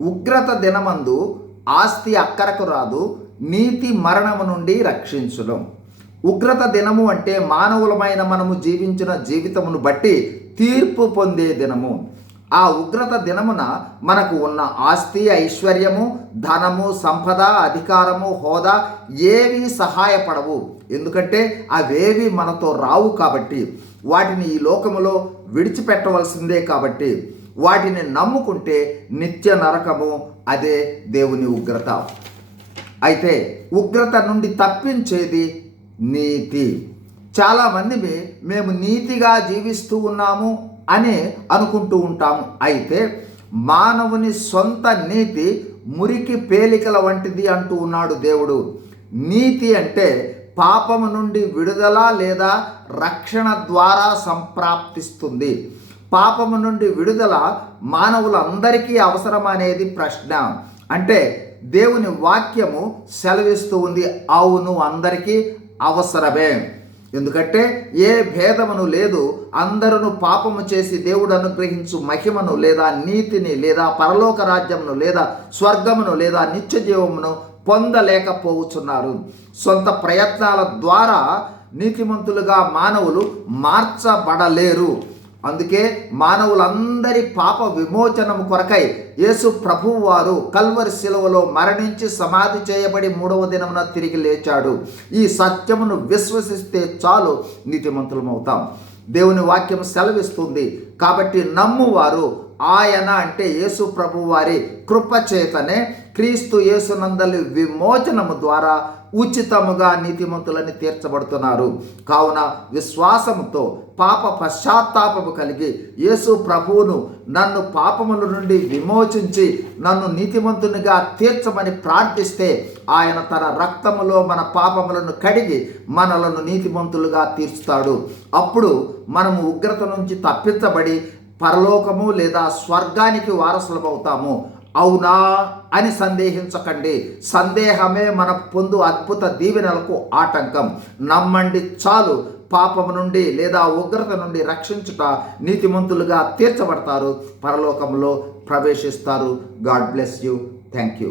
ఉగ్రత దినమందు ఆస్తి అక్కరకు రాదు నీతి మరణము నుండి రక్షించును. ఉగ్రత దినము అంటే మానవులమైన మనము జీవించిన జీవితమును బట్టి తీర్పు పొందే దినము. ఆ ఉగ్రత దినమున మనకు ఉన్న ఆస్తి ఐశ్వర్యము ధనము సంపద అధికారము హోదా ఏవి సహాయపడవు. ఎందుకంటే అవేవి మనతో రావు కాబట్టి వాటిని ఈ లోకములో విడిచిపెట్టవలసిందే కాబట్టి. వాటిని నమ్ముకుంటే నిత్య నరకము అదే దేవుని ఉగ్రత. అయితే ఉగ్రత నుండి తప్పించేది నీతి. చాలామంది మేము నీతిగా జీవిస్తూ ఉన్నాము అని అనుకుంటూ ఉంటాము. అయితే మానవుని సొంత నీతి మురికి పేలికల వంటిది అంటూ ఉన్నాడు దేవుడు. నీతి అంటే పాపము నుండి విడుదల లేదా రక్షణ ద్వారా సంప్రాప్తిస్తుంది. పాపము నుండి విడుదల మానవులందరికీ అవసరం అనేది ప్రశ్న. అంటే దేవుని వాక్యము సెలవిస్తూ ఉంది అవును అందరికీ అవసరమే. ఎందుకంటే ఏ భేదమును లేదు అందరును పాపము చేసి దేవుడు అనుగ్రహించు మహిమను లేదా నీతిని లేదా పరలోక రాజ్యమును లేదా స్వర్గమును లేదా నిత్య జీవమును పొందలేకపోవచ్చున్నారు సొంత ప్రయత్నాల ద్వారా నీతిమంతులుగా మానవులు మార్చబడలేరు. అందుకే మానవులందరి పాప విమోచనము కొరకై యేసు ప్రభువు వారు కల్వరి శిలువలో మరణించి సమాధి చేయబడి మూడవ దినమున తిరిగి లేచాడు. ఈ సత్యమును విశ్వసిస్తే చాలు నీతిమంతులమవుతాం. దేవుని వాక్యం సెలవిస్తుంది. కాబట్టి నమ్మువారు ఆయన అంటే యేసు ప్రభు వారి కృపచేతనే క్రీస్తు యేసునందలి విమోచనము ద్వారా ఉచితముగా నీతిమంతులని తీర్చబడుతున్నారు. కావున విశ్వాసముతో పాప పశ్చాత్తాపము కలిగి యేసు ప్రభువును నన్ను పాపముల నుండి విమోచించి నన్ను నీతిమంతునిగా తీర్చమని ప్రార్థిస్తే ఆయన తన రక్తములో మన పాపములను కడిగి మనలను నీతిమంతులుగా తీర్చుతాడు. అప్పుడు మనము ఉగ్రత నుంచి తప్పించబడి పరలోకము లేదా స్వర్గానికి వారసులమవుతాము. అవునా అని సందేహించకండి. సందేహమే మన పొందు అద్భుత దీవెనలకు ఆటంకం. నమ్మండి చాలు. పాపము నుండి లేదా ఉగ్రత నుండి రక్షించుట నీతిమంతులుగా తీర్చబడతారు. పరలోకంలో ప్రవేశిస్తారు. God bless you. Thank you